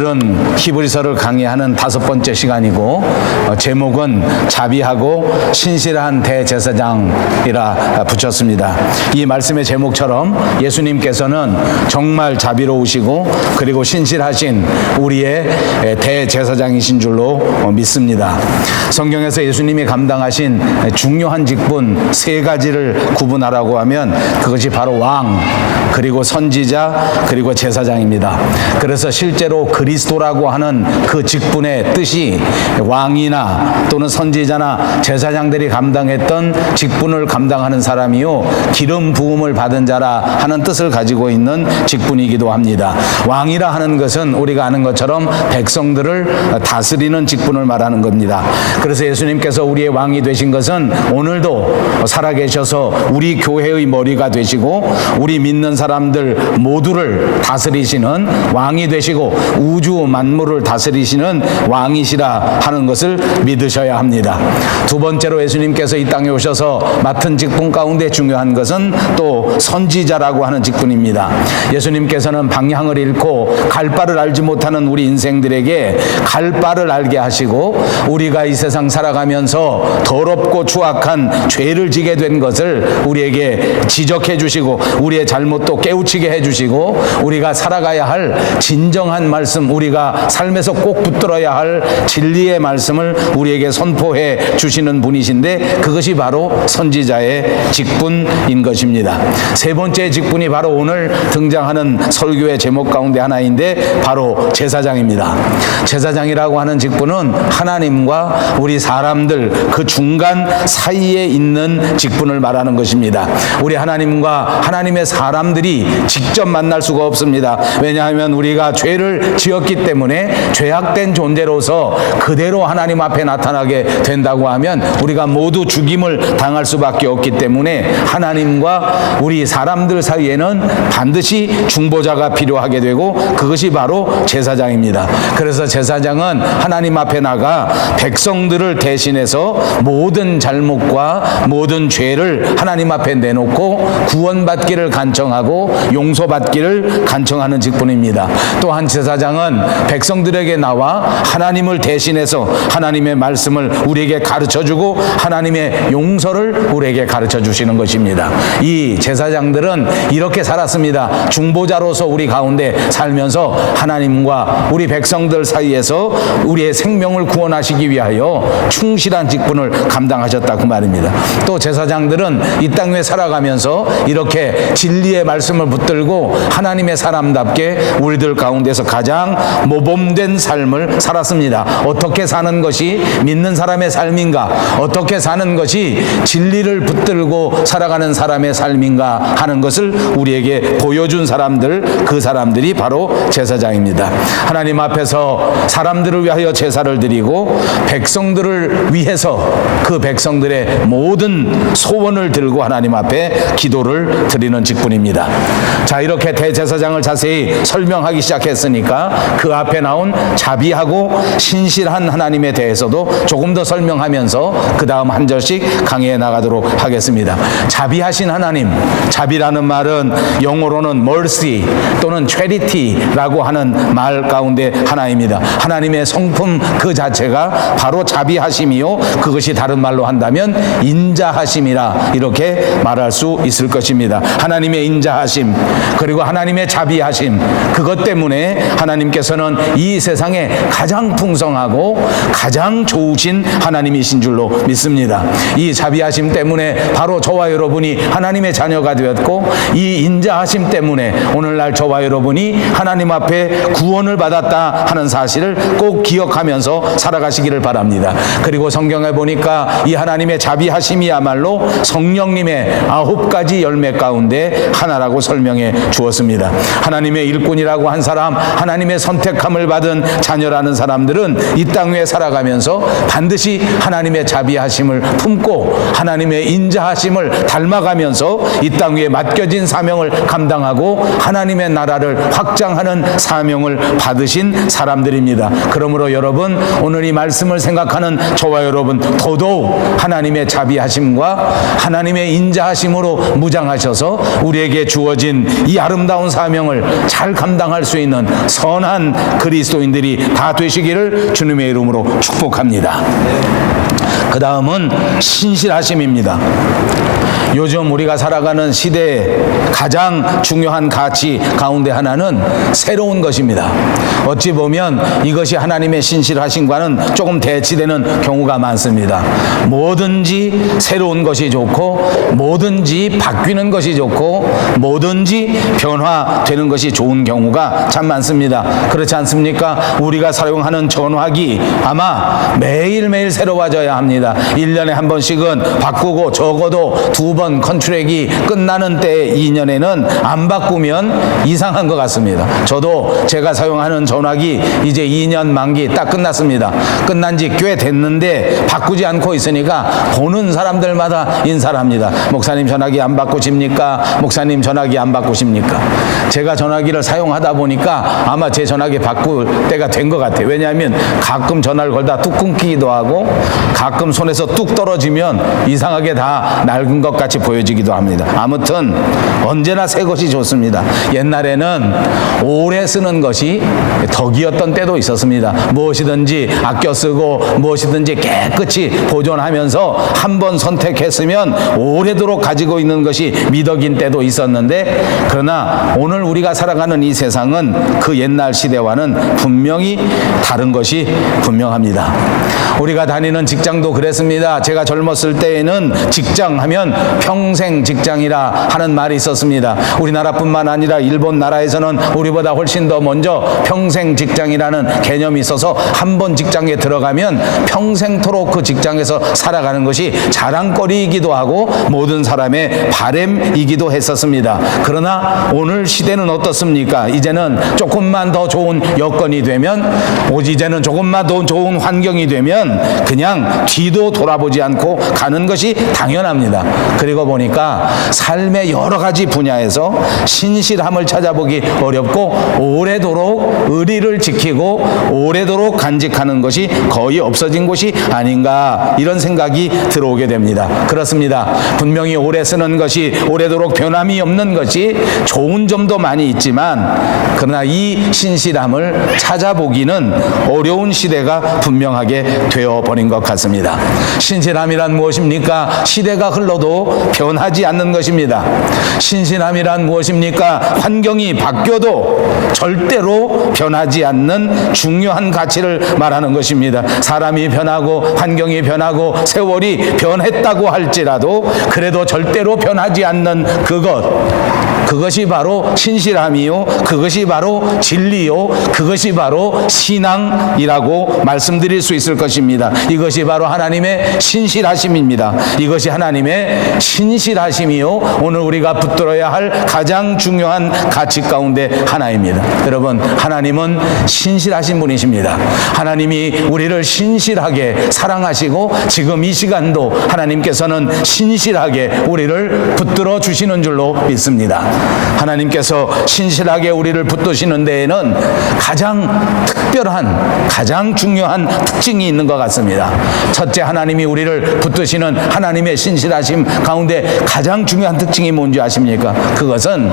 오늘은 히브리서를 강의하는 5번째 시간이고 제목은 자비하고 신실한 대제사장이라 붙였습니다. 이 말씀의 제목처럼 예수님께서는 정말 자비로우시고 그리고 신실하신 우리의 대제사장이신 줄로 믿습니다. 성경에서 예수님이 감당하신 중요한 직분 3가지를 구분하라고 하면 그것이 바로 왕, 그리고 선지자, 그리고 제사장입니다. 그래서 실제로 그리스도라고 하는 그 직분의 뜻이 왕이나 또는 선지자나 제사장들이 감당했던 직분을 감당하는 사람이요 기름 부음을 받은 자라 하는 뜻을 가지고 있는 직분이기도 합니다. 왕이라 하는 것은 우리가 아는 것처럼 백성들을 다스리는 직분을 말하는 겁니다. 그래서 예수님께서 우리의 왕이 되신 것은 오늘도 살아계셔서 우리 교회의 머리가 되시고 우리 믿는 사람들 모두를 다스리시는 왕이 되시고 우주 만물을 다스리시는 왕이시라 하는 것을 믿으셔야 합니다. 두 번째로 예수님께서 이 땅에 오셔서 맡은 직분 가운데 중요한 것은 또 선지자라고 하는 직분입니다. 예수님께서는 방향을 잃고 갈 바를 알지 못하는 우리 인생들에게 갈 바를 알게 하시고 우리가 이 세상 살아가면서 더럽고 추악한 죄를 지게 된 것을 우리에게 지적해 주시고 우리의 잘못도 깨우치게 해 주시고 우리가 살아가야 할 진정한 말씀, 우리가 삶에서 꼭 붙들어야 할 진리의 말씀을 우리에게 선포해 주시는 분이신데 그것이 바로 선지자의 직분인 것입니다. 세 번째 직분이 바로 오늘 등장하는 설교의 제목 가운데 하나인데 바로 제사장입니다. 제사장이라고 하는 직분은 하나님과 우리 사람들 그 중간 사이에 있는 직분을 말하는 것입니다. 우리 하나님과 하나님의 사람들이 직접 만날 수가 없습니다. 왜냐하면 우리가 죄를 지었기 때문에 죄악된 존재로서 그대로 하나님 앞에 나타나게 된다고 하면 우리가 모두 죽임을 당할 수밖에 없기 때문에 하나님과 우리 사람들 사이에는 반드시 중보자가 필요하게 되고 그것이 바로 제사장입니다. 그래서 제사장은 하나님 앞에 나가 백성들을 대신해서 모든 잘못과 모든 죄를 하나님 앞에 내놓고 구원받기를 간청하고 용서받기를 간청하는 직분입니다. 또한 제사장은 백성들에게 나와 하나님을 대신해서 하나님의 말씀을 우리에게 가르쳐주고 하나님의 용서를 우리에게 가르쳐 주시는 것입니다. 이 제사장들은 이렇게 살았습니다. 중보자로서 우리 가운데 살면서 하나님과 우리 백성들 사이에서 우리의 생명을 구원하시기 위하여 충실한 직분을 감당하셨다 그 말입니다. 또 제사장들은 이 땅 위에 살아가면서 이렇게 진리의 말씀을 붙들고 하나님의 사람답게 우리들 가운데서 가장 모범된 삶을 살았습니다. 어떻게 사는 것이 믿는 사람의 삶인가, 어떻게 사는 것이 진리를 붙들고 살아가는 사람의 삶인가 하는 것을 우리에게 보여준 사람들, 그 사람들이 바로 제사장입니다. 하나님 앞에서 사람들을 위하여 제사를 드리고 백성들을 위해서 그 백성들의 모든 소원을 들고 하나님 앞에 기도를 드리는 직분입니다. 자, 이렇게 대제사장을 자세히 설명하기 시작했으니까 그 앞에 나온 자비하고 신실한 하나님에 대해서도 조금 더 설명하면서 그 다음 한 절씩 강의해 나가도록 하겠습니다. 자비하신 하나님, 자비라는 말은 영어로는 mercy 또는 charity라고 하는 말 가운데 하나입니다. 하나님의 성품 그 자체가 바로 자비하심이요 그것이 다른 말로 한다면 인자하심이라 이렇게 말할 수 있을 것입니다. 하나님의 인자하심 그리고 하나님의 자비하심, 그것 때문에 하나님께서는 이 세상에 가장 풍성하고 가장 좋으신 하나님이신 줄로 믿습니다. 이 자비하심 때문에 바로 저와 여러분이 하나님의 자녀가 되었고 이 인자하심 때문에 오늘날 저와 여러분이 하나님 앞에 구원을 받았다 하는 사실을 꼭 기억하면서 살아가시기를 바랍니다. 그리고 성경에 보니까 이 하나님의 자비하심이야말로 성령님의 9가지 열매 가운데 하나라고 설명해 주었습니다. 하나님의 일꾼이라고 한 사람, 하나님의 선택함을 받은 자녀라는 사람들은 이 땅 위에 살아가면서 반드시 하나님의 자비하심을 품고 하나님의 인자하심을 닮아가면서 이 땅 위에 맡겨진 사명을 감당하고 하나님의 나라를 확장하는 사명을 받으신 사람들입니다. 그러므로 여러분, 오늘 이 말씀을 생각하는 저와 여러분 더더욱 하나님의 자비하심과 하나님의 인자하심으로 무장하셔서 우리에게 주어진 이 아름다운 사명을 잘 감당할 수 있는 선한 온전한 그리스도인들이 다 되시기를 주님의 이름으로 축복합니다. 그 다음은 신실하심입니다. 요즘 우리가 살아가는 시대의 가장 중요한 가치 가운데 하나는 새로운 것입니다. 어찌 보면 이것이 하나님의 신실하심과는 조금 대치되는 경우가 많습니다. 뭐든지 새로운 것이 좋고, 뭐든지 바뀌는 것이 좋고, 뭐든지 변화되는 것이 좋은 경우가 참 많습니다. 그렇지 않습니까? 우리가 사용하는 전화기 아마 매일매일 새로워져야 합니다. 1년에 한 번씩은 바꾸고, 적어도 2번 컨트랙이 끝나는 때 2년에는 안 바꾸면 이상한 것 같습니다. 저도 제가 사용하는 전화기 이제 2년 만기 딱 끝났습니다. 끝난 지 꽤 됐는데 바꾸지 않고 있으니까 보는 사람들마다 인사를 합니다. 목사님 전화기 안 바꾸십니까? 목사님 전화기 안 바꾸십니까? 제가 전화기를 사용하다 보니까 아마 제 전화기 바꿀 때가 된 것 같아요. 왜냐하면 가끔 전화를 걸다 뚝 끊기기도 하고, 가끔 손에서 뚝 떨어지면 이상하게 다 낡은 것 같이 보여지기도 합니다. 아무튼 언제나 새 것이 좋습니다. 옛날에는 오래 쓰는 것이 덕이었던 때도 있었습니다. 무엇이든지 아껴 쓰고 무엇이든지 깨끗이 보존하면서 한번 선택했으면 오래도록 가지고 있는 것이 미덕인 때도 있었는데, 그러나 오늘 우리가 살아가는 이 세상은 그 옛날 시대와는 분명히 다른 것이 분명합니다. 우리가 다니는 직장도 그랬습니다. 제가 젊었을 때에는 직장 하면 평생 직장이라 하는 말이 있었습니다. 우리나라뿐만 아니라 일본 나라에서는 우리보다 훨씬 더 먼저 평생 직장이라는 개념이 있어서 한 번 직장에 들어가면 평생토록 그 직장에서 살아가는 것이 자랑거리이기도 하고 모든 사람의 바램이기도 했었습니다. 그러나 오늘 시대는 어떻습니까? 이제는 조금만 더 좋은 여건이 되면, 이제는 조금만 더 좋은 환경이 되면 그냥 뒤도 돌아보지 않고 가는 것이 당연합니다. 그리고 보니까 삶의 여러 가지 분야에서 신실함을 찾아보기 어렵고, 오래도록 의리를 지키고 오래도록 간직하는 것이 거의 없어진 곳이 아닌가, 이런 생각이 들어오게 됩니다. 그렇습니다. 분명히 오래 쓰는 것이, 오래도록 변함이 없는 것이 좋은 점도 많이 있지만, 그러나 이 신실함을 찾아보기는 어려운 시대가 분명하게 되어버린 것 같습니다. 신실함이란 무엇입니까? 시대가 흘러도 변하지 않는 것입니다. 신실함이란 무엇입니까? 환경이 바뀌어도 절대로 변하지 않는 중요한 가치를 말하는 것입니다. 사람이 변하고 환경이 변하고 세월이 변했다고 할지라도 그래도 절대로 변하지 않는 그것이 바로 신실함이요, 그것이 바로 진리요, 그것이 바로 신앙이라고 말씀드릴 수 있을 것입니다. 이것이 바로 하나님의 신실하심입니다. 이것이 하나님의 신실하심이요, 오늘 우리가 붙들어야 할 가장 중요한 가치 가운데 하나입니다. 여러분, 하나님은 신실하신 분이십니다. 하나님이 우리를 신실하게 사랑하시고 지금 이 시간도 하나님께서는 신실하게 우리를 붙들어 주시는 줄로 믿습니다. 하나님께서 신실하게 우리를 붙드시는 데에는 가장 특별한, 가장 중요한 특징이 있는 것 같습니다. 첫째, 하나님이 우리를 붙드시는 하나님의 신실하심 가운데 가장 중요한 특징이 뭔지 아십니까? 그것은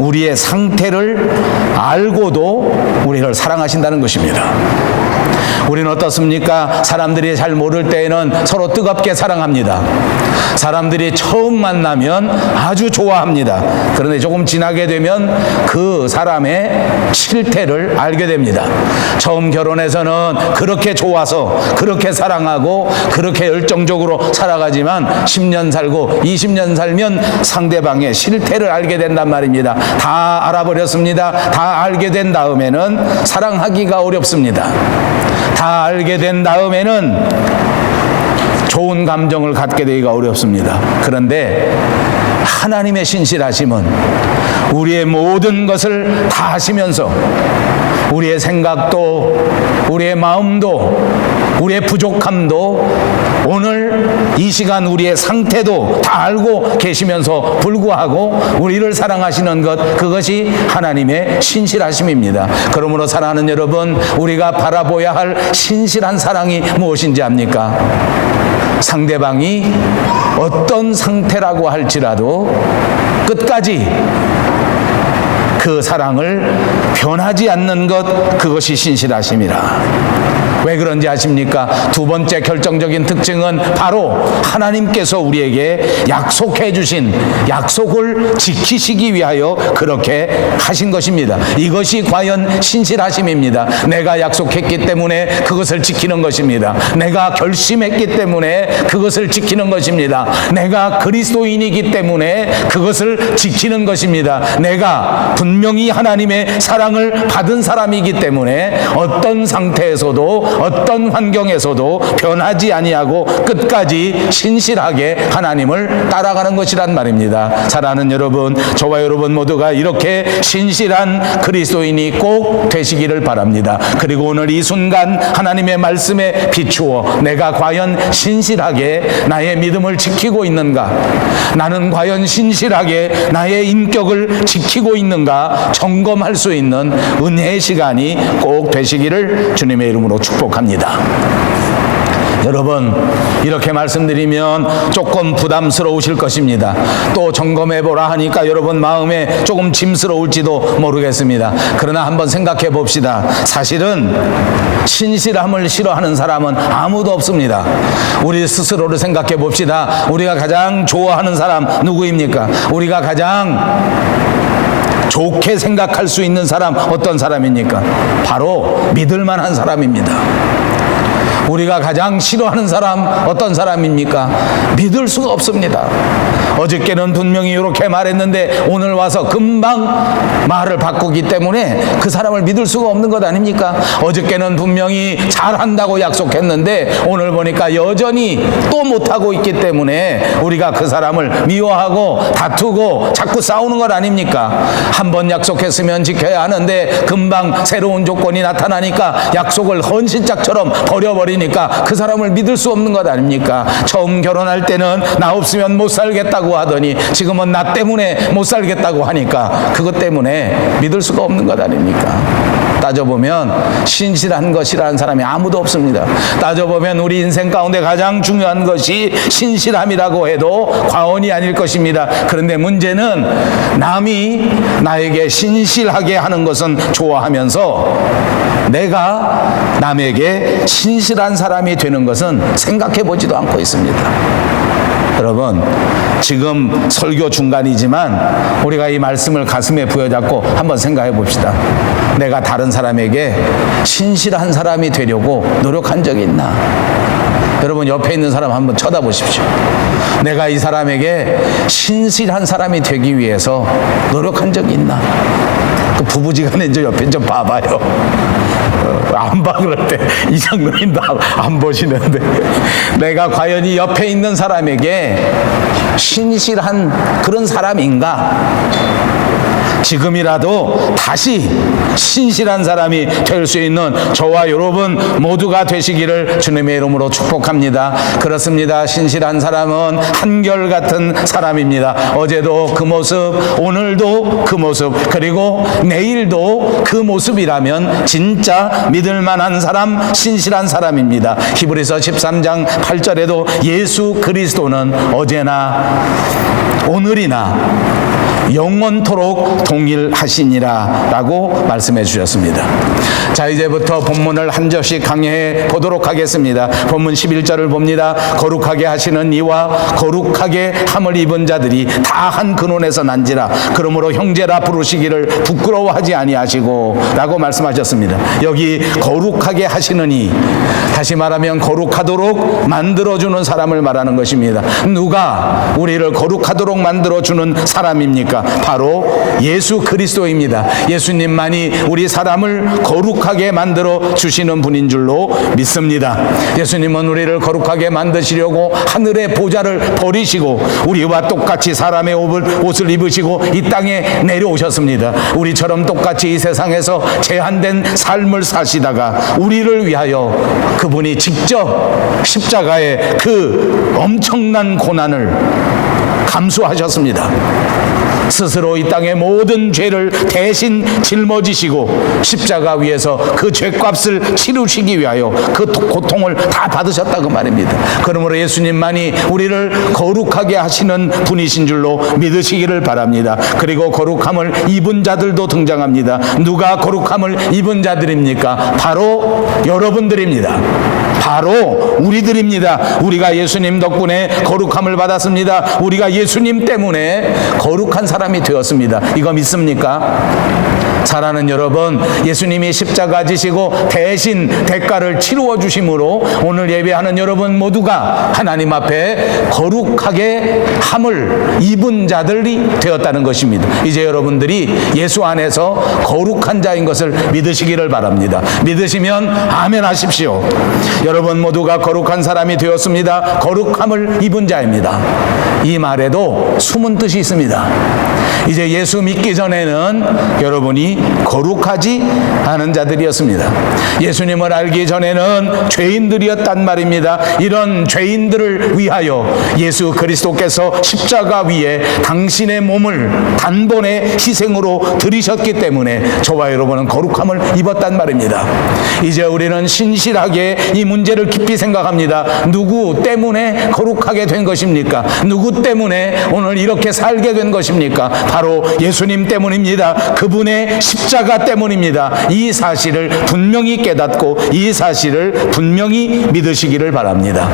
우리의 상태를 알고도 우리를 사랑하신다는 것입니다. 우리는 어떻습니까? 사람들이 잘 모를 때에는 서로 뜨겁게 사랑합니다. 사람들이 처음 만나면 아주 좋아합니다. 그런데 조금 지나게 되면 그 사람의 실태를 알게 됩니다. 처음 결혼해서는 그렇게 좋아서 그렇게 사랑하고 그렇게 열정적으로 살아가지만 10년 살고 20년 살면 상대방의 실태를 알게 된단 말입니다. 다 알아버렸습니다. 다 알게 된 다음에는 사랑하기가 어렵습니다. 다 알게 된 다음에는 좋은 감정을 갖게 되기가 어렵습니다. 그런데 하나님의 신실하심은 우리의 모든 것을 다 아시면서 우리의 생각도, 우리의 마음도, 우리의 부족함도, 오늘 이 시간 우리의 상태도 다 알고 계시면서 불구하고 우리를 사랑하시는 것, 그것이 하나님의 신실하심입니다. 그러므로 사랑하는 여러분, 우리가 바라보아야 할 신실한 사랑이 무엇인지 압니까? 상대방이 어떤 상태라고 할지라도 끝까지 그 사랑을 변하지 않는 것, 그것이 신실하심이라. 왜 그런지 아십니까? 두 번째 결정적인 특징은 바로 하나님께서 우리에게 약속해 주신 약속을 지키시기 위하여 그렇게 하신 것입니다. 이것이 과연 신실하심입니다. 내가 약속했기 때문에 그것을 지키는 것입니다. 내가 결심했기 때문에 그것을 지키는 것입니다. 내가 그리스도인이기 때문에 그것을 지키는 것입니다. 내가 분명히 하나님의 사랑을 받은 사람이기 때문에 어떤 상태에서도 어떤 환경에서도 변하지 아니하고 끝까지 신실하게 하나님을 따라가는 것이란 말입니다. 사랑하는 여러분, 저와 여러분 모두가 이렇게 신실한 그리스도인이 꼭 되시기를 바랍니다. 그리고 오늘 이 순간 하나님의 말씀에 비추어 내가 과연 신실하게 나의 믿음을 지키고 있는가, 나는 과연 신실하게 나의 인격을 지키고 있는가 점검할 수 있는 은혜의 시간이 꼭 되시기를 주님의 이름으로 축복합니다. 여러분, 이렇게 말씀드리면 조금 부담스러우실 것입니다. 또 점검해보라 하니까 여러분 마음에 조금 짐스러울지도 모르겠습니다. 그러나 한번 생각해 봅시다. 사실은 신실함을 싫어하는 사람은 아무도 없습니다. 우리 스스로를 생각해 봅시다. 우리가 가장 좋아하는 사람 누구입니까? 우리가 가장 좋게 생각할 수 있는 사람 어떤 사람입니까? 바로 믿을 만한 사람입니다. 우리가 가장 싫어하는 사람 어떤 사람입니까? 믿을 수가 없습니다. 어저께는 분명히 이렇게 말했는데 오늘 와서 금방 말을 바꾸기 때문에 그 사람을 믿을 수가 없는 것 아닙니까? 어저께는 분명히 잘한다고 약속했는데 오늘 보니까 여전히 또 못하고 있기 때문에 우리가 그 사람을 미워하고 다투고 자꾸 싸우는 것 아닙니까? 한번 약속했으면 지켜야 하는데 금방 새로운 조건이 나타나니까 약속을 헌신짝처럼 버려버리니까 그 사람을 믿을 수 없는 것 아닙니까? 처음 결혼할 때는 나 없으면 못 살겠다고 하더니 지금은 나 때문에 못 살겠다고 하니까 그것 때문에 믿을 수가 없는 것 아닙니까? 따져보면 신실한 것이라는 사람이 아무도 없습니다. 따져보면 우리 인생 가운데 가장 중요한 것이 신실함이라고 해도 과언이 아닐 것입니다. 그런데 문제는 남이 나에게 신실하게 하는 것은 좋아하면서 내가 남에게 신실한 사람이 되는 것은 생각해 보지도 않고 있습니다. 여러분, 지금 설교 중간이지만 우리가 이 말씀을 가슴에 부여잡고 한번 생각해 봅시다. 내가 다른 사람에게 신실한 사람이 되려고 노력한 적이 있나? 여러분, 옆에 있는 사람 한번 쳐다보십시오. 내가 이 사람에게 신실한 사람이 되기 위해서 노력한 적이 있나? 그 부부지간에 저 옆에 좀 봐봐요. 안 봐 그럴 때 이장로님도 안 보시는데 내가 과연 이 옆에 있는 사람에게 신실한 그런 사람인가? 지금이라도 다시 신실한 사람이 될 수 있는 저와 여러분 모두가 되시기를 주님의 이름으로 축복합니다. 그렇습니다. 신실한 사람은 한결같은 사람입니다. 어제도 그 모습, 오늘도 그 모습, 그리고 내일도 그 모습이라면 진짜 믿을 만한 사람, 신실한 사람입니다. 히브리서 13장 8절에도 예수 그리스도는 어제나 오늘이나 영원토록 동일하시니라 라고 말씀해 주셨습니다. 자, 이제부터 본문을 한 절씩 강의해 보도록 하겠습니다. 본문 11절을 봅니다. 거룩하게 하시는 이와 거룩하게 함을 입은 자들이 다 한 근원에서 난지라. 그러므로 형제라 부르시기를 부끄러워하지 아니하시고 라고 말씀하셨습니다. 여기 거룩하게 하시는 이, 다시 말하면 거룩하도록 만들어주는 사람을 말하는 것입니다. 누가 우리를 거룩하도록 만들어주는 사람입니까? 바로 예수 그리스도입니다. 예수님만이 우리 사람을 거룩하게 만들어 주시는 분인 줄로 믿습니다. 예수님은 우리를 거룩하게 만드시려고 하늘의 보좌를 버리시고 우리와 똑같이 사람의 옷을 입으시고 이 땅에 내려오셨습니다. 우리처럼 똑같이 이 세상에서 제한된 삶을 사시다가 우리를 위하여 그분이 직접 십자가의 그 엄청난 고난을 감수하셨습니다. 스스로 이 땅의 모든 죄를 대신 짊어지시고 십자가 위에서 그 죄값을 치르시기 위하여 그 고통을 다 받으셨다고 말입니다. 그러므로 예수님만이 우리를 거룩하게 하시는 분이신 줄로 믿으시기를 바랍니다. 그리고 거룩함을 입은 자들도 등장합니다. 누가 거룩함을 입은 자들입니까? 바로 여러분들입니다. 바로 우리들입니다. 우리가 예수님 덕분에 거룩함을 받았습니다. 우리가 예수님 때문에 거룩한 사람이 되었습니다. 이거 믿습니까? 사랑하는 여러분, 예수님이 십자가 지시고 대신 대가를 치루어 주심으로 오늘 예배하는 여러분 모두가 하나님 앞에 거룩하게 함을 입은 자들이 되었다는 것입니다. 이제 여러분들이 예수 안에서 거룩한 자인 것을 믿으시기를 바랍니다. 믿으시면 아멘 하십시오. 여러분 모두가 거룩한 사람이 되었습니다. 거룩함을 입은 자입니다. 이 말에도 숨은 뜻이 있습니다. 이제 예수 믿기 전에는 여러분이 거룩하지 않은 자들이었습니다. 예수님을 알기 전에는 죄인들이었단 말입니다. 이런 죄인들을 위하여 예수 그리스도께서 십자가 위에 당신의 몸을 단번에 희생으로 드리셨기 때문에 저와 여러분은 거룩함을 입었단 말입니다. 이제 우리는 신실하게 이 문제를 깊이 생각합니다. 누구 때문에 거룩하게 된 것입니까? 누구 때문에 오늘 이렇게 살게 된 것입니까? 바로 예수님 때문입니다. 그분의 십자가 때문입니다. 이 사실을 분명히 깨닫고 이 사실을 분명히 믿으시기를 바랍니다.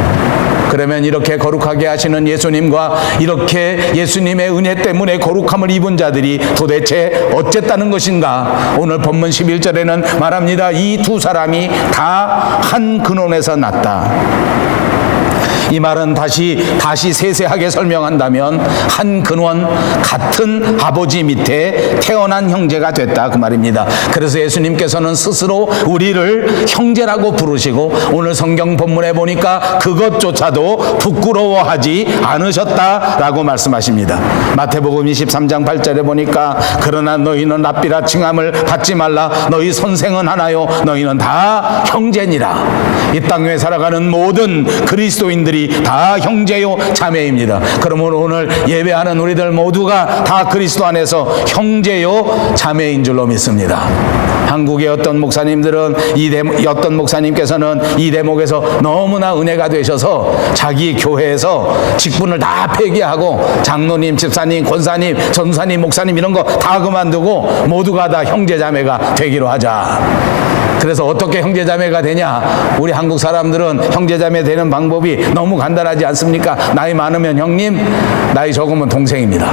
그러면 이렇게 거룩하게 하시는 예수님과 이렇게 예수님의 은혜 때문에 거룩함을 입은 자들이 도대체 어쨌다는 것인가? 오늘 본문 11절에는 말합니다. 이 두 사람이 다 한 근원에서 났다. 이 말은 다시 세세하게 설명한다면 한 근원, 같은 아버지 밑에 태어난 형제가 됐다 그 말입니다. 그래서 예수님께서는 스스로 우리를 형제라고 부르시고 오늘 성경 본문에 보니까 그것조차도 부끄러워하지 않으셨다라고 말씀하십니다. 마태복음 23장 8절에 보니까 그러나 너희는 랍비라 칭함을 받지 말라. 너희 선생은 하나요 너희는 다 형제니라. 이 땅에 살아가는 모든 그리스도인들이 다 형제요 자매입니다. 그러므로 오늘 예배하는 우리들 모두가 다 그리스도 안에서 형제요 자매인 줄로 믿습니다. 한국의 어떤 목사님들은 어떤 목사님께서는 이 대목에서 너무나 은혜가 되셔서 자기 교회에서 직분을 다 폐기하고 장로님, 집사님, 권사님, 전사님, 목사님 이런 거 다 그만두고 모두가 다 형제 자매가 되기로 하자. 그래서 어떻게 형제자매가 되냐? 우리 한국 사람들은 형제자매 되는 방법이 너무 간단하지 않습니까? 나이 많으면 형님, 나이 적으면 동생입니다.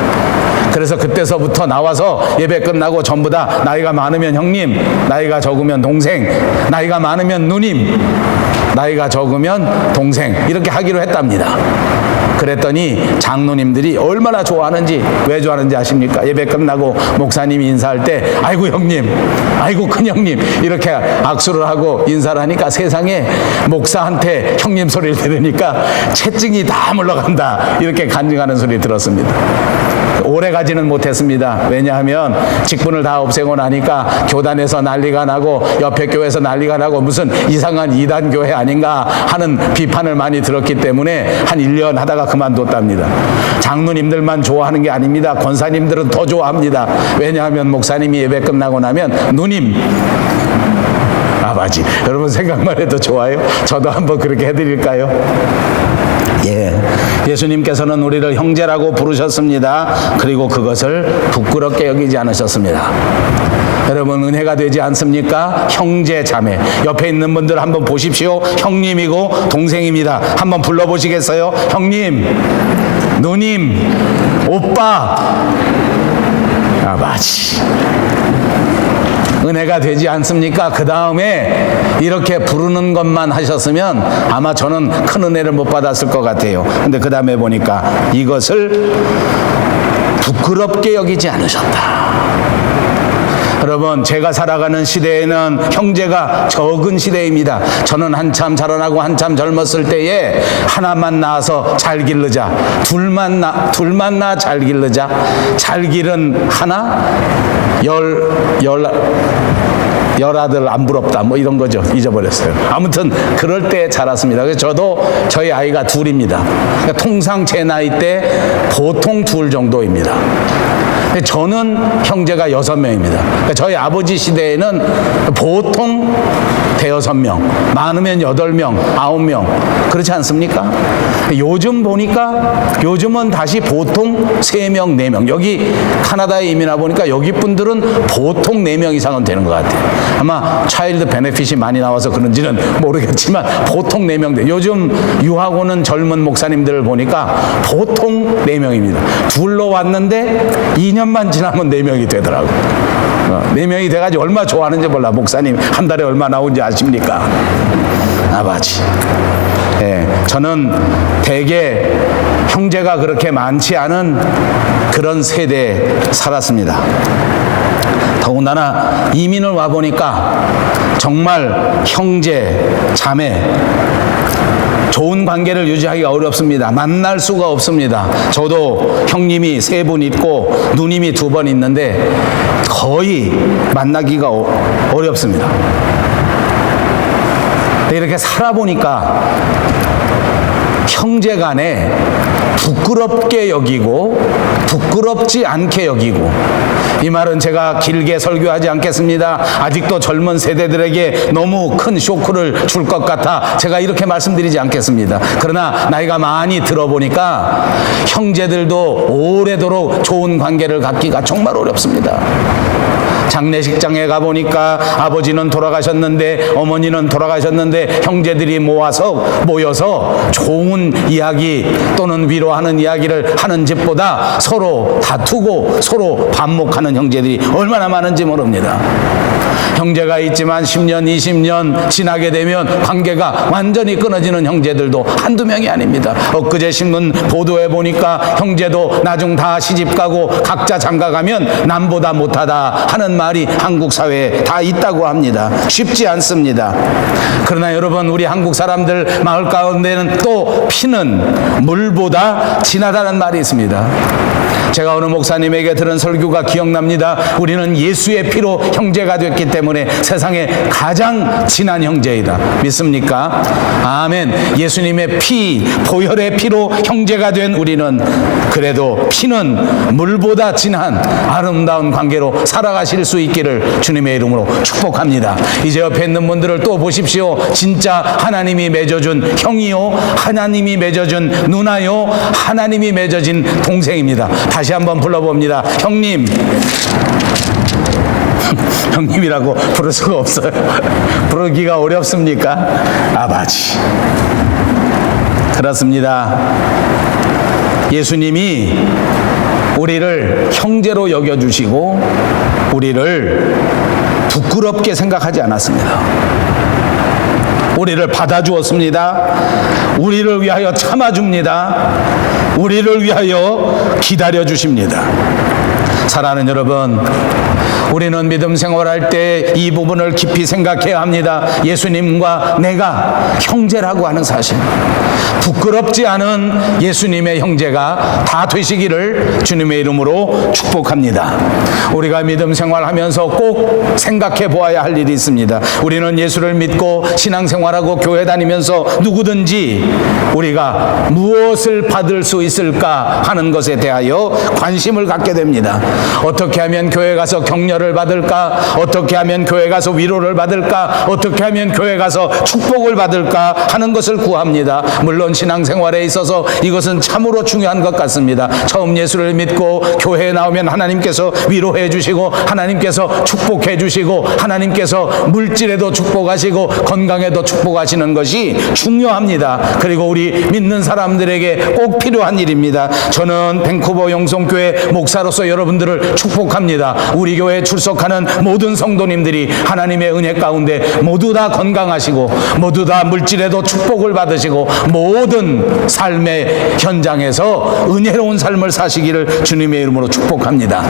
그래서 그때서부터 나와서 예배 끝나고 전부 다 나이가 많으면 형님, 나이가 적으면 동생, 나이가 많으면 누님, 나이가 적으면 동생 이렇게 하기로 했답니다. 그랬더니 장로님들이 얼마나 좋아하는지, 왜 좋아하는지 아십니까? 예배 끝나고 목사님이 인사할 때 아이고 형님, 아이고 큰형님 이렇게 악수를 하고 인사를 하니까 세상에 목사한테 형님 소리를 들으니까 채증이 다 물러간다 이렇게 간증하는 소리 들었습니다. 오래 가지는 못했습니다. 왜냐하면 직분을 다 없애고 나니까 교단에서 난리가 나고 옆에 교회에서 난리가 나고 무슨 이상한 이단 교회 아닌가 하는 비판을 많이 들었기 때문에 한 1년 하다가 그만뒀답니다. 장로님들만 좋아하는 게 아닙니다. 권사님들은 더 좋아합니다. 왜냐하면 목사님이 예배 끝나고 나면 누님, 아버지, 여러분 생각만 해도 좋아요? 저도 한번 그렇게 해드릴까요? 예수님께서는 우리를 형제라고 부르셨습니다. 그리고 그것을 부끄럽게 여기지 않으셨습니다. 여러분 은혜가 되지 않습니까? 형제 자매 옆에 있는 분들 한번 보십시오. 형님이고 동생입니다. 한번 불러보시겠어요? 형님, 누님, 오빠, 아버지. 은혜가 되지 않습니까? 그 다음에 이렇게 부르는 것만 하셨으면 아마 저는 큰 은혜를 못 받았을 것 같아요. 근데 그 다음에 보니까 이것을 부끄럽게 여기지 않으셨다. 여러분, 제가 살아가는 시대에는 형제가 적은 시대입니다. 저는 한참 자라나고 한참 젊었을 때에 하나만 낳아서 잘 기르자, 둘만 낳아 잘 기르자, 잘 기른 하나, 열아들 안 부럽다 뭐 이런 거죠. 잊어버렸어요. 아무튼 그럴 때 자랐습니다. 그래서 저도 저희 아이가 둘입니다. 그러니까 통상 제 나이 때 보통 둘 정도입니다. 저는 형제가 6명입니다. 그러니까 저희 아버지 시대에는 보통 대여섯 명, 많으면 8명, 9명 그렇지 않습니까? 요즘 보니까 요즘은 다시 보통 3명, 4명. 여기 카나다에 이민 와 보니까 여기 분들은 보통 4명 이상은 되는 것 같아요. 아마 차일드 베네핏이 많이 나와서 그런지는 모르겠지만 보통 4명 돼. 요즘 유학 오는 젊은 목사님들을 보니까 보통 4명입니다. 둘로 왔는데 2년만 지나면 4명이 되더라고요. 4명이 돼가지고 얼마나 좋아하는지 몰라. 목사님 한 달에 얼마 나오는지 아십니까? 아버지. 예, 저는 대개 형제가 그렇게 많지 않은 그런 세대에 살았습니다. 더군다나 이민을 와보니까 정말 형제, 자매 좋은 관계를 유지하기가 어렵습니다. 만날 수가 없습니다. 저도 형님이 3분 있고 누님이 2번 있는데 거의 만나기가 어렵습니다. 이렇게 살아보니까 형제 간에 부끄럽게 여기고 부끄럽지 않게 여기고, 이 말은 제가 길게 설교하지 않겠습니다. 아직도 젊은 세대들에게 너무 큰 쇼크를 줄 것 같아 제가 이렇게 말씀드리지 않겠습니다. 그러나 나이가 많이 들어보니까 형제들도 오래도록 좋은 관계를 갖기가 정말 어렵습니다. 장례식장에 가보니까 아버지는 돌아가셨는데 어머니는 돌아가셨는데 형제들이 모여서 좋은 이야기 또는 위로하는 이야기를 하는 집보다 서로 다투고 서로 반목하는 형제들이 얼마나 많은지 모릅니다. 형제가 있지만 10년, 20년 지나게 되면 관계가 완전히 끊어지는 형제들도 한두 명이 아닙니다. 엊그제 신문 보도해 보니까 형제도 나중 다 시집가고 각자 장가가면 남보다 못하다 하는 말이 한국 사회에 다 있다고 합니다. 쉽지 않습니다. 그러나 여러분, 우리 한국 사람들 마을 가운데는 또 피는 물보다 진하다는 말이 있습니다. 제가 어느 목사님에게 들은 설교가 기억납니다. 우리는 예수의 피로 형제가 됐기 때문에 세상에 가장 진한 형제이다. 믿습니까? 아멘. 예수님의 피, 보혈의 피로 형제가 된 우리는 그래도 피는 물보다 진한 아름다운 관계로 살아가실 수 있기를 주님의 이름으로 축복합니다. 이제 옆에 있는 분들을 또 보십시오. 진짜 하나님이 맺어준 형이요, 하나님이 맺어준 누나요, 하나님이 맺어진 동생입니다. 다시 한번 불러봅니다. 형님. 형님이라고 부를 수가 없어요. 부르기가 어렵습니까? 아버지. 그렇습니다. 예수님이 우리를 형제로 여겨주시고 우리를 부끄럽게 생각하지 않았습니다. 우리를 받아주었습니다. 우리를 위하여 참아줍니다. 우리를 위하여 기다려주십니다. 사랑하는 여러분, 우리는 믿음 생활할 때 이 부분을 깊이 생각해야 합니다. 예수님과 내가 형제라고 하는 사실, 부끄럽지 않은 예수님의 형제가 다 되시기를 주님의 이름으로 축복합니다. 우리가 믿음 생활하면서 꼭 생각해 보아야 할 일이 있습니다. 우리는 예수를 믿고 신앙생활하고 교회 다니면서 누구든지 우리가 무엇을 받을 수 있을까 하는 것에 대하여 관심을 갖게 됩니다. 어떻게 하면 교회 가서 격려를 받을까? 어떻게 하면 교회 가서 위로를 받을까? 어떻게 하면 교회 가서 축복을 받을까 하는 것을 구합니다. 물론 신앙생활에 있어서 이것은 참으로 중요한 것 같습니다. 처음 예수를 믿고 교회에 나오면 하나님께서 위로해 주시고 하나님께서 축복해 주시고 하나님께서 물질에도 축복하시고 건강에도 축복하시는 것이 중요합니다. 그리고 우리 믿는 사람들에게 꼭 필요한 일입니다. 저는 밴쿠버 영성교회 목사로서 여러분들을 축복합니다. 우리 교회에 출석하는 모든 성도님들이 하나님의 은혜 가운데 모두 다 건강하시고 모두 다 물질에도 축복을 받으시고 모든 삶의 현장에서 은혜로운 삶을 사시기를 주님의 이름으로 축복합니다.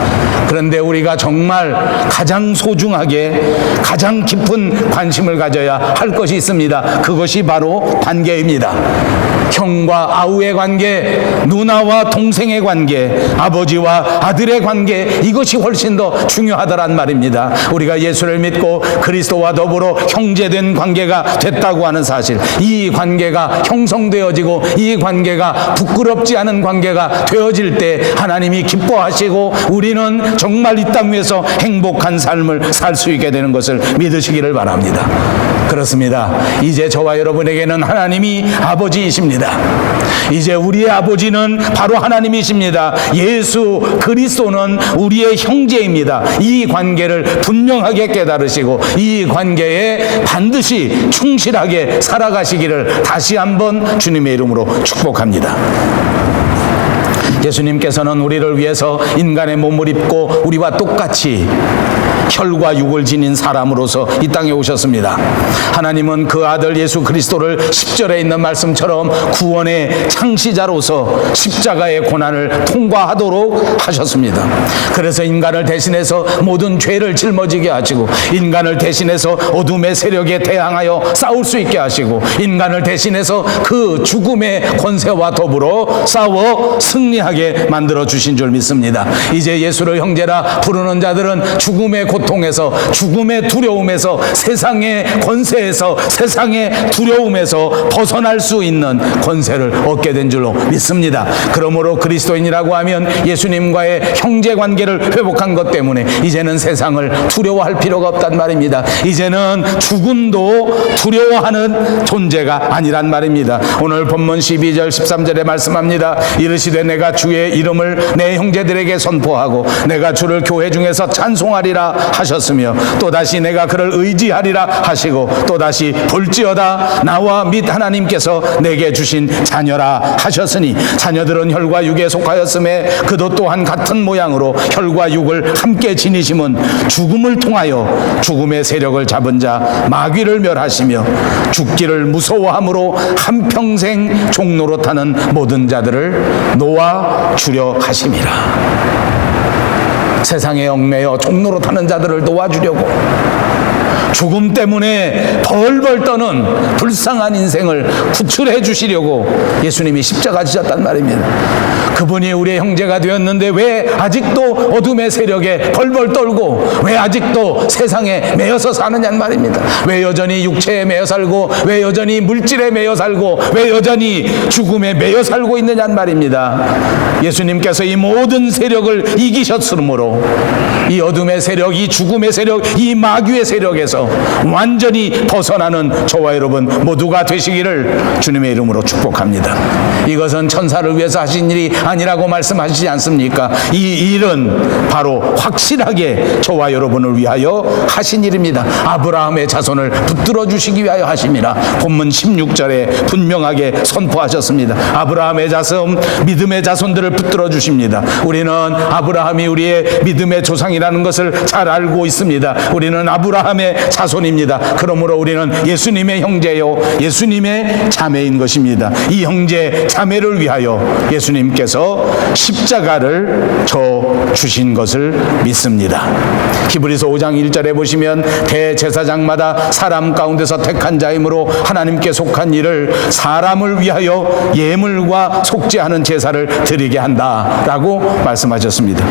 그런데 우리가 정말 가장 소중하게 가장 깊은 관심을 가져야 할 것이 있습니다. 그것이 바로 관계입니다. 형과 아우의 관계, 누나와 동생의 관계, 아버지와 아들의 관계, 이것이 훨씬 더 중요하다란 말입니다. 우리가 예수를 믿고 그리스도와 더불어 형제된 관계가 됐다고 하는 사실, 이 관계가 형성되어지고 이 관계가 부끄럽지 않은 관계가 되어질 때 하나님이 기뻐하시고 우리는 정말 이 땅 위에서 행복한 삶을 살 수 있게 되는 것을 믿으시기를 바랍니다. 그렇습니다. 이제 저와 여러분에게는 하나님이 아버지이십니다. 이제 우리의 아버지는 바로 하나님이십니다. 예수 그리스도는 우리의 형제입니다. 이 관계를 분명하게 깨달으시고 이 관계에 반드시 충실하게 살아가시기를 다시 한번 주님의 이름으로 축복합니다. 예수님께서는 우리를 위해서 인간의 몸을 입고 우리와 똑같이 혈과 육을 지닌 사람으로서 이 땅에 오셨습니다. 하나님은 그 아들 예수 그리스도를 10절에 있는 말씀처럼 구원의 창시자로서 십자가의 고난을 통과하도록 하셨습니다. 그래서 인간을 대신해서 모든 죄를 짊어지게 하시고 인간을 대신해서 어둠의 세력에 대항하여 싸울 수 있게 하시고 인간을 대신해서 그 죽음의 권세와 더불어 싸워 승리하게 만들어 주신 줄 믿습니다. 이제 예수를 형제라 부르는 자들은 죽음의 고통에서, 죽음의 두려움에서, 세상의 권세에서, 세상의 두려움에서 벗어날 수 있는 권세를 얻게 된 줄로 믿습니다. 그러므로 그리스도인이라고 하면 예수님과의 형제 관계를 회복한 것 때문에 이제는 세상을 두려워할 필요가 없단 말입니다. 이제는 죽음도 두려워하는 존재가 아니란 말입니다. 오늘 본문 12절 13절에 말씀합니다. 이르시되 내가 주의 이름을 내 형제들에게 선포하고 내가 주를 교회 중에서 찬송하리라 하셨으며 또다시 내가 그를 의지하리라 하시고 또다시 볼지어다 나와 및 하나님께서 내게 주신 자녀라 하셨으니 자녀들은 혈과 육에 속하였음에 그도 또한 같은 모양으로 혈과 육을 함께 지니심은 죽음을 통하여 죽음의 세력을 잡은 자 마귀를 멸하시며 죽기를 무서워함으로 한평생 종노릇하는 모든 자들을 놓아 주려 하심이라. 세상에 얽매여 종노릇하는 자들을 도와주려고 죽음 때문에 벌벌 떠는 불쌍한 인생을 구출해 주시려고 예수님이 십자가 지셨단 말입니다. 그분이 우리의 형제가 되었는데 왜 아직도 어둠의 세력에 벌벌 떨고 왜 아직도 세상에 매여서 사느냐는 말입니다. 왜 여전히 육체에 매여 살고 왜 여전히 물질에 매여 살고 왜 여전히 죽음에 매여 살고 있느냐는 말입니다. 예수님께서 이 모든 세력을 이기셨으므로 이 어둠의 세력, 이 죽음의 세력, 이 마귀의 세력에서 완전히 벗어나는 저와 여러분 모두가 되시기를 주님의 이름으로 축복합니다. 이것은 천사를 위해서 하신 일이 아니라고 말씀하시지 않습니까? 이 일은 바로 확실하게 저와 여러분을 위하여 하신 일입니다. 아브라함의 자손을 붙들어 주시기 위하여 하심이라 본문 16절에 분명하게 선포하셨습니다. 아브라함의 자손, 믿음의 자손들을 붙들어 주십니다. 우리는 아브라함이 우리의 믿음의 조상이라는 것을 잘 알고 있습니다. 우리는 아브라함의 자손입니다. 그러므로 우리는 예수님의 형제요 예수님의 자매인 것입니다. 이 형제 자매를 위하여 예수님께서 십자가를 져 주신 것을 믿습니다. 히브리서 5장 1절에 보시면 대제사장마다 사람 가운데서 택한 자이므로 하나님께 속한 일을 사람을 위하여 예물과 속죄하는 제사를 드리게 한다라고 말씀하셨습니다.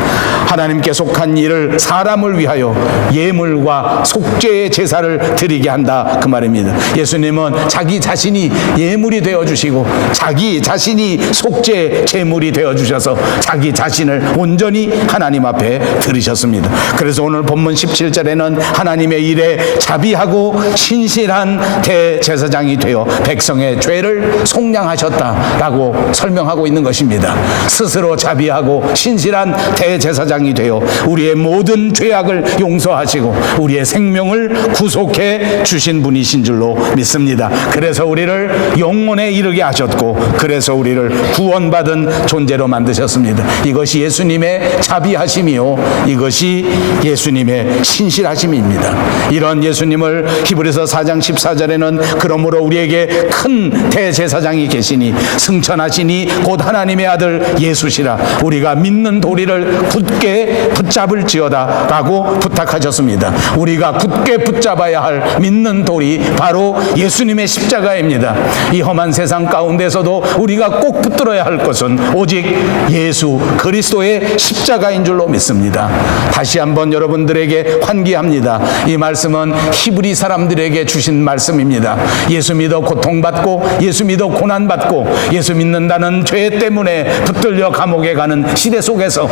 하나님께 속한 일을 사람을 위하여 예물과 속죄의 제사를 드리게 한다 그 말입니다. 예수님은 자기 자신이 예물이 되어주시고 자기 자신이 속죄 제물이 되어주셔서 자기 자신을 온전히 하나님 앞에 드리셨습니다. 그래서 오늘 본문 17절에는 하나님의 일에 자비하고 신실한 대제사장이 되어 백성의 죄를 속량하셨다라고 설명하고 있는 것입니다. 스스로 자비하고 신실한 대제사장이 되어 우리의 모든 죄악을 용서하시고 우리의 생명을 구속해 주신 분이신 줄로 믿습니다. 그래서 우리를 영원에 이르게 하셨고 그래서 우리를 구원받은 존재로 만드셨습니다. 이것이 예수님의 자비하심이요 이것이 예수님의 신실하심입니다. 이런 예수님을 히브리서 4장 14절에는 그러므로 우리에게 큰 대제사장이 계시니 승천하시니 곧 하나님의 아들 예수시라 우리가 믿는 도리를 굳게 붙잡을지어다 라고 부탁하셨습니다. 우리가 굳게 붙잡아야 할 믿는 돌이 바로 예수님의 십자가입니다. 이 험한 세상 가운데서도 우리가 꼭 붙들어야 할 것은 오직 예수 그리스도의 십자가인 줄로 믿습니다. 다시 한번 여러분들에게 환기합니다. 이 말씀은 히브리 사람들에게 주신 말씀입니다. 예수 믿어 고통받고 예수 믿어 고난받고 예수 믿는다는 죄 때문에 붙들려 감옥에 가는 시대 속에서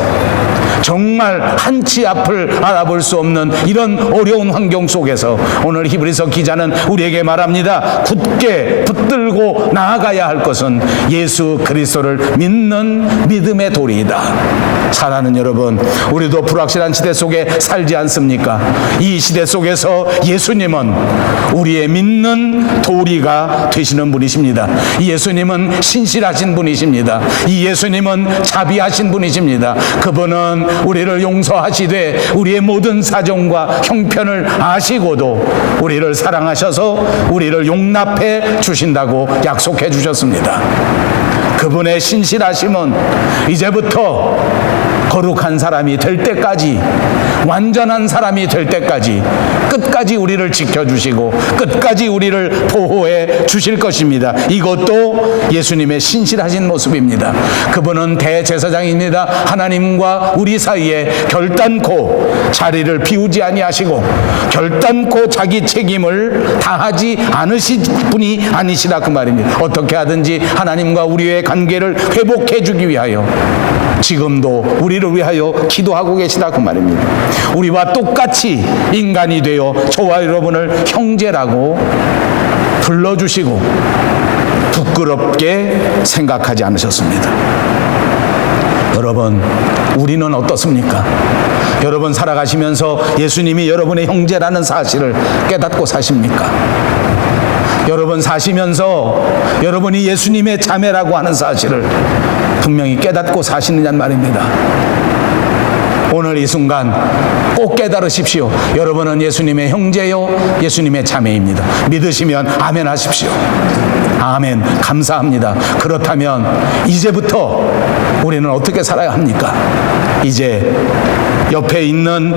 정말 한치 앞을 알아볼 수 없는 이런 어려운 환경 속에서 오늘 히브리서 기자는 우리에게 말합니다. 굳게 붙들고 나아가야 할 것은 예수 그리스도를 믿는 믿음의 돌이다. 사랑하는 여러분, 우리도 불확실한 시대 속에 살지 않습니까? 이 시대 속에서 예수님은 우리의 믿는 도리가 되시는 분이십니다. 이 예수님은 신실하신 분이십니다. 이 예수님은 자비하신 분이십니다. 그분은 우리를 용서하시되 우리의 모든 사정과 형편을 아시고도 우리를 사랑하셔서 우리를 용납해 주신다고 약속해 주셨습니다. 그분의 신실하심은 이제부터 거룩한 사람이 될 때까지, 완전한 사람이 될 때까지 끝까지 우리를 지켜주시고 끝까지 우리를 보호해 주실 것입니다. 이것도 예수님의 신실하신 모습입니다. 그분은 대제사장입니다. 하나님과 우리 사이에 결단코 자리를 비우지 아니하시고 결단코 자기 책임을 다하지 않으실 분이 아니시라 그 말입니다. 어떻게 하든지 하나님과 우리의 관계를 회복해 주기 위하여 지금도 우리를 위하여 기도하고 계시다 그 말입니다. 우리와 똑같이 인간이 되어 저와 여러분을 형제라고 불러주시고 부끄럽게 생각하지 않으셨습니다. 여러분, 우리는 어떻습니까? 여러분 살아가시면서 예수님이 여러분의 형제라는 사실을 깨닫고 사십니까? 여러분 사시면서 여러분이 예수님의 자매라고 하는 사실을 분명히 깨닫고 사시느냐는 말입니다. 오늘 이 순간 꼭 깨달으십시오. 여러분은 예수님의 형제요 예수님의 자매입니다. 믿으시면 아멘 하십시오. 아멘. 감사합니다. 그렇다면 이제부터 우리는 어떻게 살아야 합니까? 이제 옆에 있는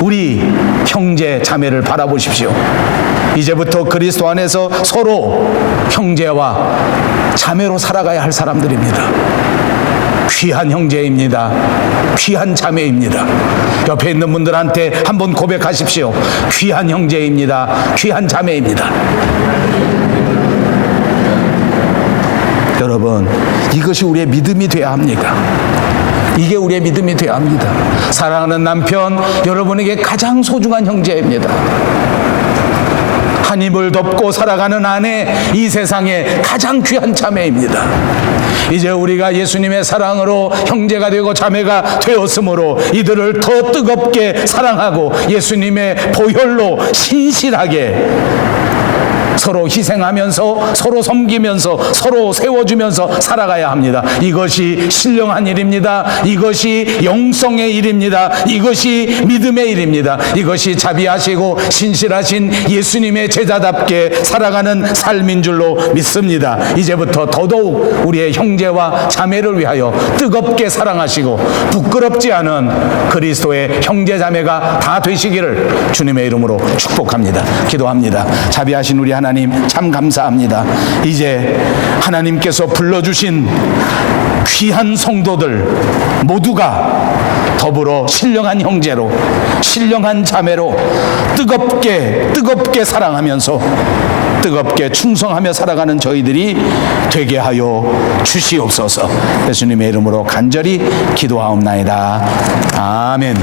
우리 형제 자매를 바라보십시오. 이제부터 그리스도 안에서 서로 형제와 자매로 살아가야 할 사람들입니다. 귀한 형제입니다. 귀한 자매입니다. 옆에 있는 분들한테 한번 고백하십시오. 귀한 형제입니다. 귀한 자매입니다. 여러분, 이것이 우리의 믿음이 되어야 합니까? 이게 우리의 믿음이 되어야 합니다. 사랑하는 남편, 여러분에게 가장 소중한 형제입니다. 한 입을 덮고 살아가는 아내, 이 세상에 가장 귀한 자매입니다. 이제 우리가 예수님의 사랑으로 형제가 되고 자매가 되었으므로 이들을 더 뜨겁게 사랑하고 예수님의 보혈로 신실하게 서로 희생하면서 서로 섬기면서 서로 세워주면서 살아가야 합니다. 이것이 신령한 일입니다. 이것이 영성의 일입니다. 이것이 믿음의 일입니다. 이것이 자비하시고 신실하신 예수님의 제자답게 살아가는 삶인 줄로 믿습니다. 이제부터 더더욱 우리의 형제와 자매를 위하여 뜨겁게 사랑하시고 부끄럽지 않은 그리스도의 형제 자매가 다 되시기를 주님의 이름으로 축복합니다. 기도합니다. 자비하신 우리 하나님 참 감사합니다. 이제 하나님께서 불러주신 귀한 성도들 모두가 더불어 신령한 형제로 신령한 자매로 뜨겁게 사랑하면서 뜨겁게 충성하며 살아가는 저희들이 되게 하여 주시옵소서. 예수님의 이름으로 간절히 기도하옵나이다. 아멘.